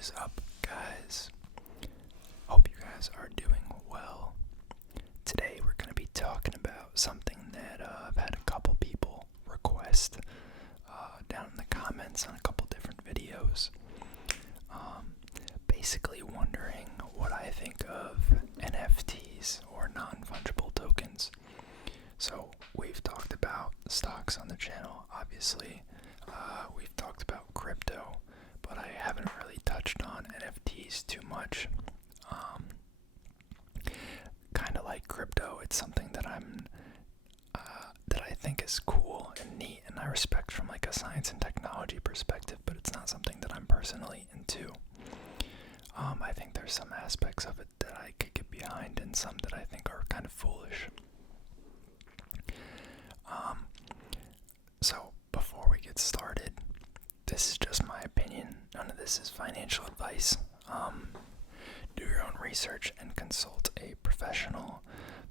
is up, guys? Hope you guys are doing well. Today we're going to be talking about something that I've had a couple people request down in the comments on a couple different videos. Basically wondering what I think of NFTs or non-fungible tokens. So we've talked about stocks on the channel, obviously. We've talked about crypto, but I haven't really touched on NFTs too much. Kind of like crypto, it's something that that I think is cool and neat, and I respect from like a science and technology perspective, but it's not something that I'm personally into. I think there's some aspects of it that I could get behind, and some that I think are kind of foolish. So before we get started, this is just my opinion. None of this is financial advice. Do your own research and consult a professional,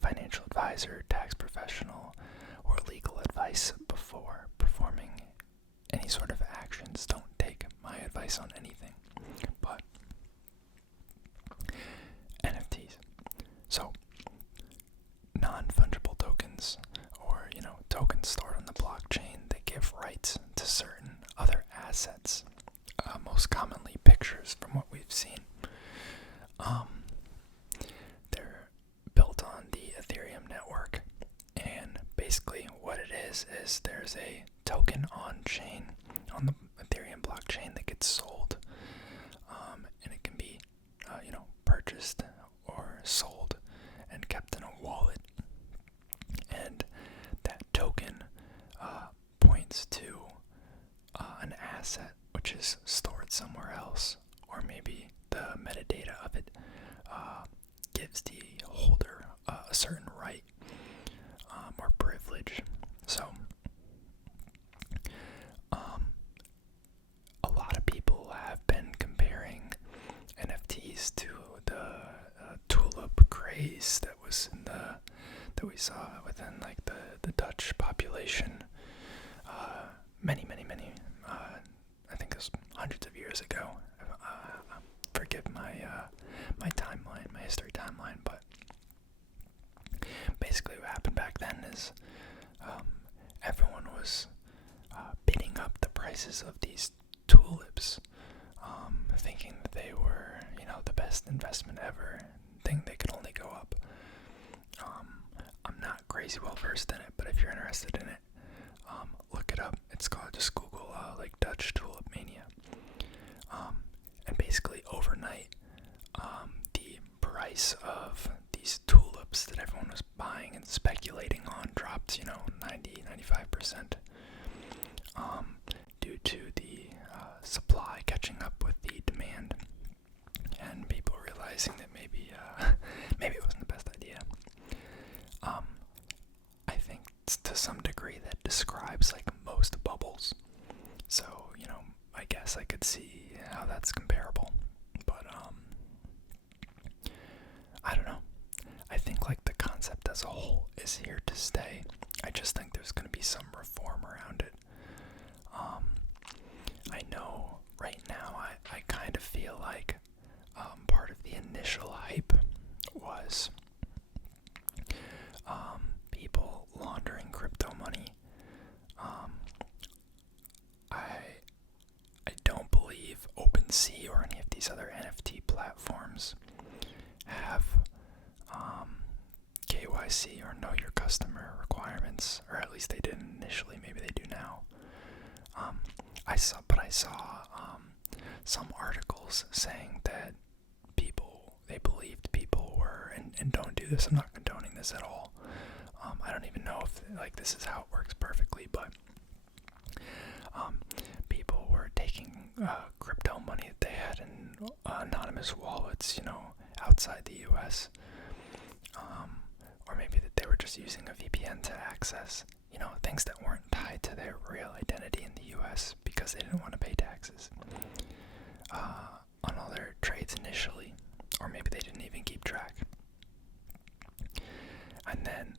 financial advisor, tax professional, or legal advice before performing any sort of actions. Don't take my advice on anything. But NFTs. So non-fungible tokens, or tokens stored on the blockchain that give rights to certain other assets, most commonly pictures from what we've seen. They're built on the Ethereum network, and basically what it is there's a token on chain, on the Ethereum blockchain, that gets sold, and it can be purchased or sold and kept in a wallet, and that token points to an asset which is stored somewhere else, or maybe the metadata of it gives the holder a certain right or privilege. So a lot of people have been comparing NFTs to the tulip craze that we saw within like the Dutch population many I think it was hundreds of years ago. Forgive my timeline, my history timeline, but basically what happened back then is everyone was bidding up the prices of these tulips, thinking that they were the best investment ever, think they could only go up. I'm not crazy well versed in it, but if you're interested in it, look it up. It's called, just Google like Dutch tulip mania. And basically overnight, the price of these tulips that everyone was buying and speculating on dropped 90-95%, due to the supply catching up with the demand, and people realizing that maybe it wasn't the best idea. I think to some degree that describes like most bubbles. So, I guess I could see how that's comparable. But I don't know. I think like the concept as a whole is here to stay. I just think there's going to be some reform around it. I know right now I kind of feel like part of the initial hype was people laundering crypto money. I don't believe OpenSea or any of these other NFT platforms have KYC or know your customer requirements, or at least they didn't initially. Maybe they do now. I saw some articles saying that they believed people were, and don't do this, I'm not condoning this at all. I don't even know if like this is how it works perfectly, but people were taking crypto money that they had in anonymous wallets, outside the US, or maybe that they were just using a VPN to access, things that weren't tied to their real identity in the US, because they didn't want to pay taxes on all their trades initially, or maybe they didn't even keep track. And then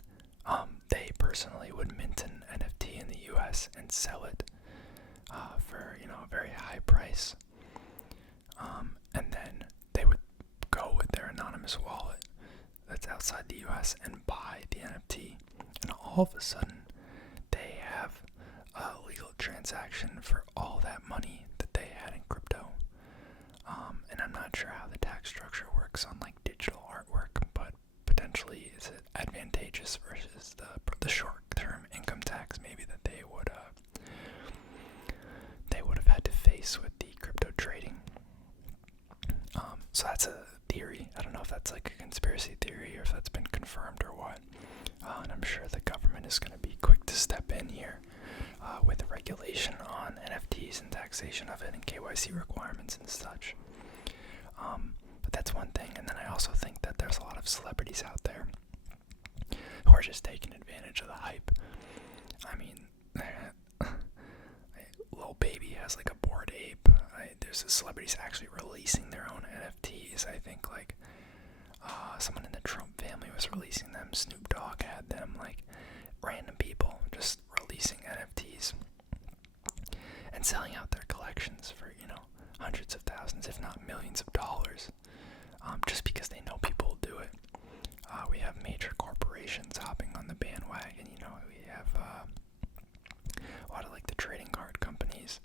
they personally would mint an NFT in the US and sell it for a very high price. that's outside the US and buy the NFT, and all of a sudden they have a legal transaction for all that money that they had in crypto. And I'm not sure how the tax structure works on like digital artwork, but potentially is it advantageous versus the short-term income tax maybe that they would have had to face with the crypto trading. So that's a theory. I don't know if that's like a conspiracy theory or if that's been confirmed or what. And I'm sure the government is going to be quick to step in here with regulation on NFTs and taxation of it and KYC requirements and such. But that's one thing. And then I also think that there's a lot of celebrities out there who are just taking advantage of the hype. I mean, Lil Baby has like a Bored Ape. There's celebrities actually releasing their own NFTs. I think like someone in the Trump family was releasing them. Snoop Dogg had them. Like random people just releasing NFTs and selling out their collections for, hundreds of thousands, if not millions of dollars, just because they know people will do it. We have major corporations hopping on the bandwagon. We have a lot of like the trading card companies,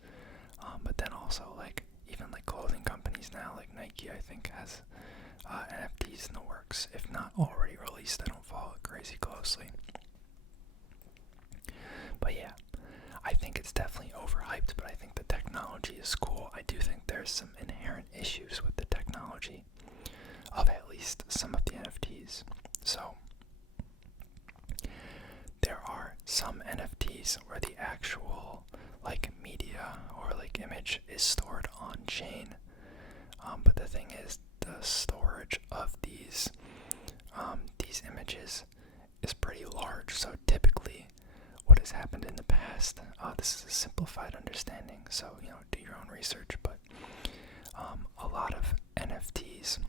but then also like even like clothing companies now, like Nike, I think has NFTs in the works, if not already released. I don't follow it crazy closely. But yeah, I think it's definitely overhyped, but I think the technology is cool. I do think there's some inherent issues with the technology of at least some of the NFTs. So there are some NFTs where the actual like media or like image is stored on chain. But the thing is, the storage of these images is pretty large. So typically what has happened in the past, this is a simplified understanding, so do your own research, but a lot of NFTs,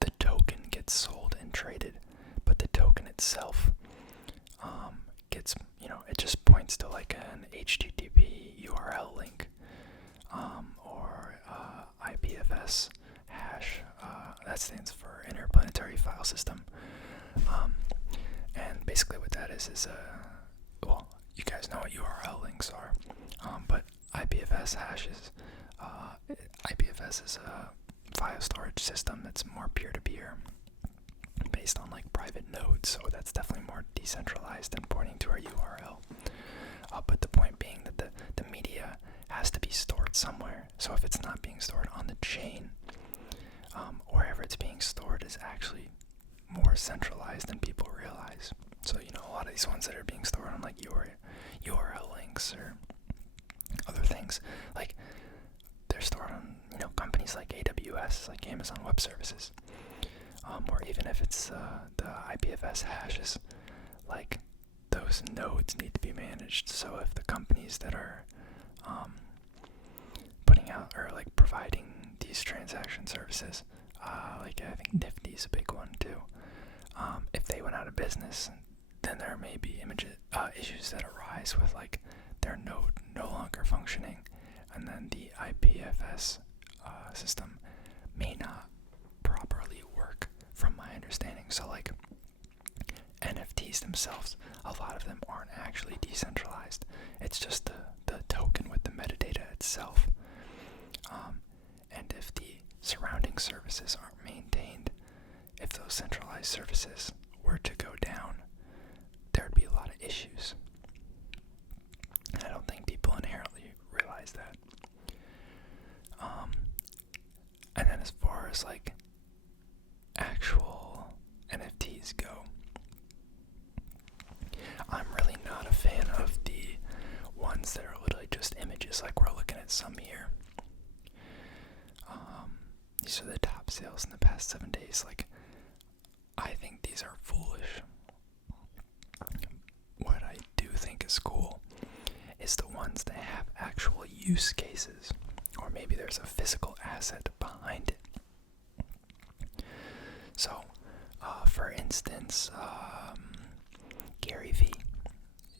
the token gets sold and traded, but the token itself gets, it just points to like an HTTP URL link, or IPFS hash. That stands for Interplanetary File System. And basically what that is well, you guys know what URL links are, but IPFS hashes, IPFS is a file storage system that's more peer-to-peer, based on like private nodes, so that's definitely more decentralized than pointing to our URL. But the point being that the media has to be stored somewhere, so if it's not being stored on the chain, wherever it's being stored is actually more centralized than people realize. So a lot of these ones that are being stored on like URL links or other things, like they're stored on companies like AWS, like Amazon Web Services, or even if it's the IPFS hashes, like those nodes need to be managed. So if the companies that are putting out or like providing these transaction services, like I think Nifty is a big one too, if they went out of business, then there may be issues that arise with like their node no longer functioning, and then the IPFS system may not properly work, from my understanding. So like NFTs themselves, a lot of them aren't actually decentralized. It's just the token with the metadata itself. And if the surrounding services aren't maintained, if those centralized services were to go down, there'd be a lot of issues. And I don't think people inherently realize that. And then as far as like actual NFTs go, I'm really not a fan of the ones that are literally just images, like we're looking at some here. These are the top sales in the past 7 days. Like, I think these are foolish. What I do think is cool is the ones that have actual use cases, or maybe there's a physical asset behind it. So, for instance, Gary Vee,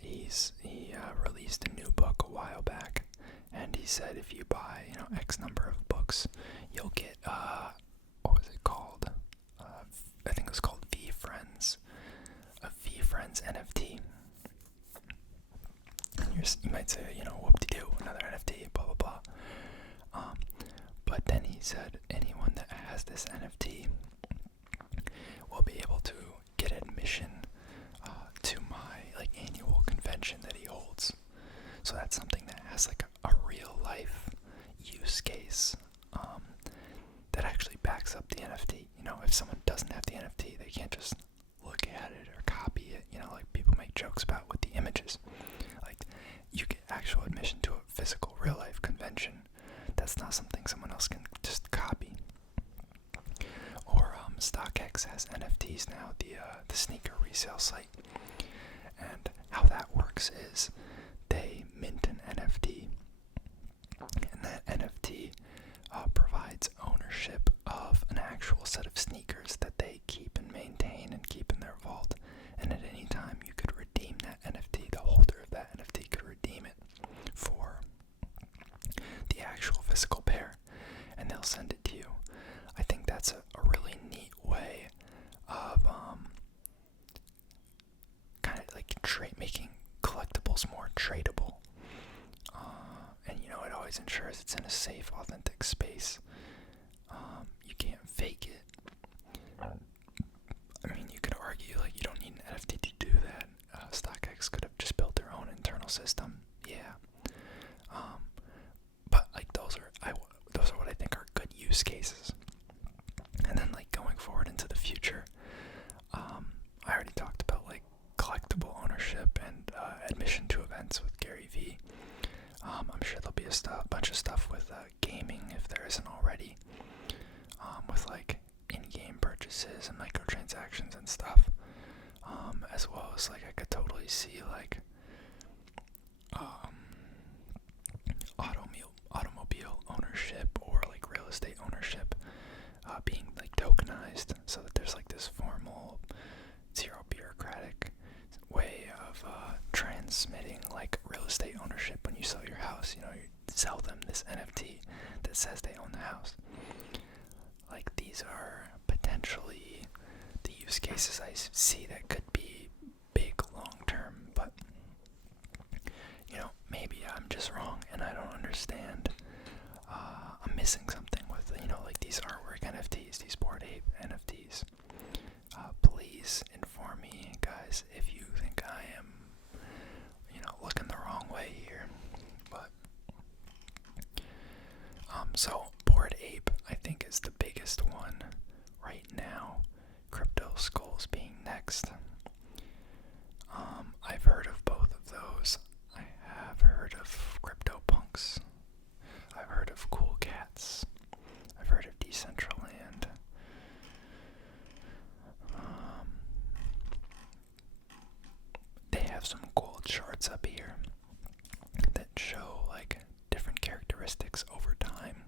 he released a new book a while back, and he said if you buy X number of books, you'll get friend's NFT. And you might say, whoop-de-doo, another NFT, blah, blah, blah. But then he said anyone that has this NFT will be able to get admission to my annual convention that he holds. So that's something that has a real life use case that actually backs up the NFT. If someone doesn't have the NFT, they can't just look at it or copy it. People make jokes about with the images. You get actual admission to a physical real life convention. That's not something someone else can just copy. Or StockX has NFTs now, the sneaker resale site. And how that works is they mint an NFT, and that NFT provides ownership of an actual set of sneakers that they keep and maintain and keep in their vault. And at any time you could redeem that NFT. The holder of that NFT could redeem it for the actual physical pair, and they'll send it to you. I think that's a really neat way of kind of making collectibles more tradable. And it always ensures it's in a safe, authentic space. You can't fake it. I mean, you could argue you don't need an NFT to do that. StockX could have just built their own internal system. Yeah. But those are what I think are good use cases. And then going forward into the future, I already talked about collectible ownership and admission to events with Gary Vee. I'm sure there'll be a bunch of stuff with gaming, if there isn't already, with in-game purchases and microtransactions and stuff, as well as I could totally see automobile ownership or real estate ownership being tokenized, so that there's this formal, zero bureaucratic way of transmitting real estate ownership. When you sell your house, you sell them this NFT that says they own the house. These are potentially the use cases I see that could be big long term, but maybe I'm just wrong and I don't understand. I'm missing something with these artwork NFTs, these Bored Ape NFTs. Please inform me, guys, if you think I am looking the wrong way here. But so Bored Ape I think is the biggest one right now. Crypto Skulls being next. I've heard of both of those. I have heard of CryptoPunks. I've heard of Cool Cats. I've heard of Decentraland. They have some cool charts up here that show different characteristics over time.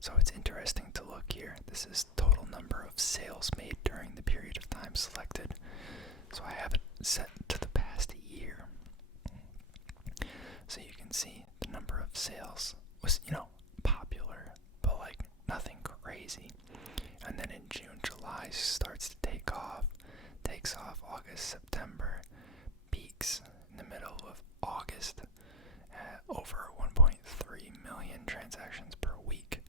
So it's interesting to look here. This is total number of sales made during the period of time selected. So I have it set to the past year. So you can see the number of sales was, popular, but nothing crazy. And then in June, July starts to take off, takes off August, September, peaks in the middle of August at over 1.3 million transactions per week.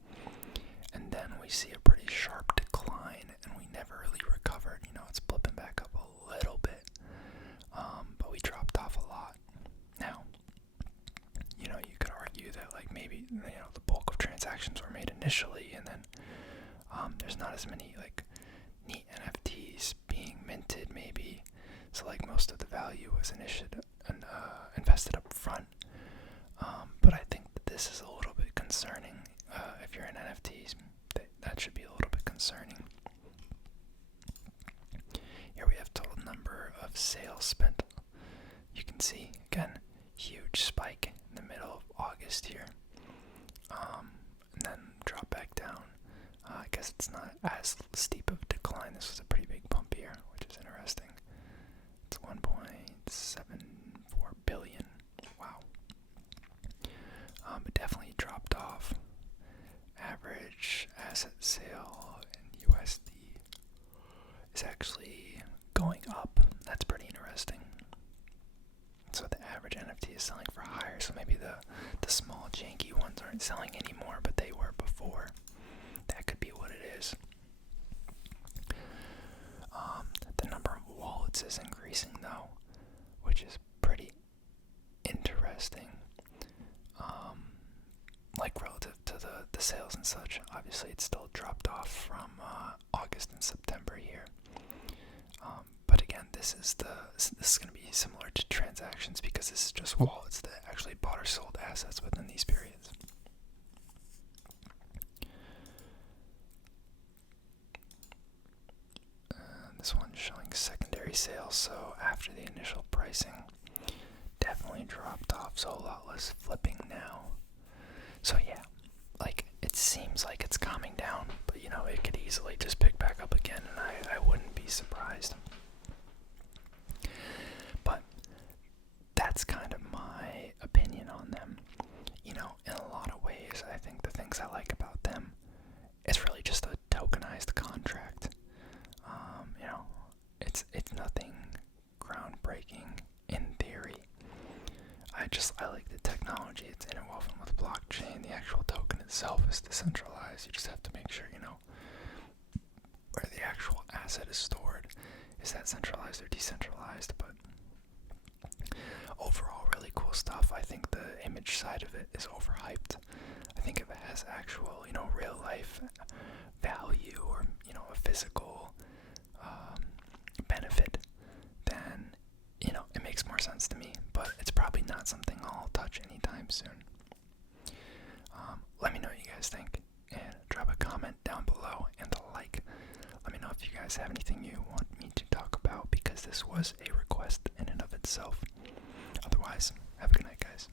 And then we see a pretty sharp decline, and we never really recovered. It's blipping back up a little bit, but we dropped off a lot. Now, you could argue that maybe the bulk of transactions were made initially, and then there's not as many neat NFTs being minted, maybe. So most of the value was invested up front. But I think that this is a little bit concerning. If you're in NFTs, that should be a little bit concerning. Here we have total number of sales spent. You can see, again, huge spike in the middle of August here. And then drop back down. I guess it's not as steep of a decline. This was a pretty big bump here, which is interesting. It's 1.74 billion. Wow. It definitely dropped off. Average asset sale in USD is actually going up. That's pretty interesting. large NFT is selling for higher, so maybe the small janky ones aren't selling anymore, but they were before. That could be what it is. The number of wallets is increasing though, which is pretty interesting. Like relative to the sales and such. Obviously it's still dropped off from August and September here. But again, this is going to be similar to transactions because this is just wallets that actually bought or sold assets within these periods. This one's showing secondary sales, so after the initial pricing, definitely dropped off, so a lot less flipping now. So yeah, like it seems like it's calming down, but you know, it could easily just pick back up again, and I wouldn't be surprised. But that's kind of my opinion on them. You know, in a lot of ways, I think the things I like about them is really just a tokenized contract. You know, it's nothing groundbreaking in theory. I like the technology. It's interwoven with blockchain. The actual token itself is decentralized. You just have to make sure you know where the actual asset is stored. Is that centralized or decentralized? But overall, really cool stuff. I think the image side of it is overhyped. I think if it has actual, you know, real life value or, you know, a physical benefit, then, you know, it makes more sense to me. But it's probably not something I'll touch anytime soon. Let me know what you guys think, and drop a comment down below and a like. Let me know if you guys have anything you want me to talk about, because this was a request in and of itself. Otherwise, have a good night, guys.